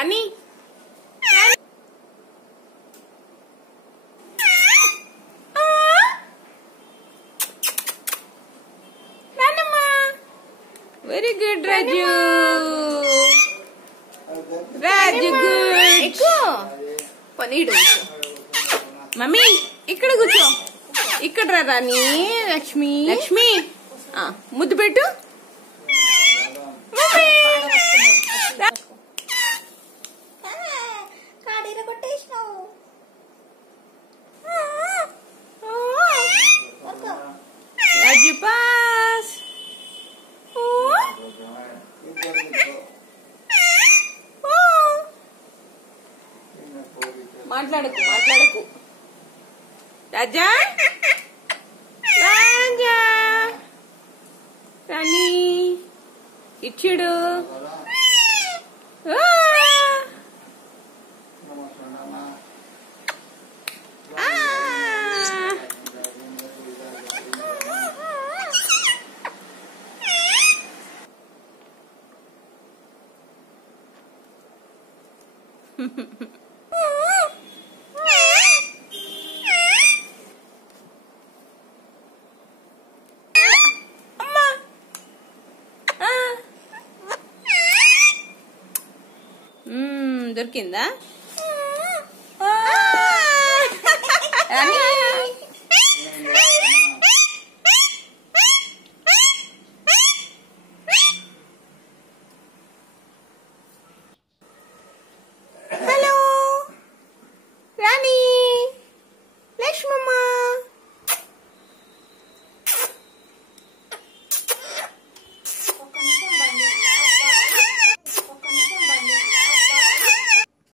రాణి very good రాజు. రాజు good. పనీడు mummy ఇక్కడ కూర్చో. ఇక్కడ రా రాణి. లక్ష్మి లక్ష్మి ముద్దు పెట్టు. రాజు పాస్. మాట్లాడకు మాట్లాడకు. రాజా రాజా రాణి ఇచ్చుడు. దొరికిందా?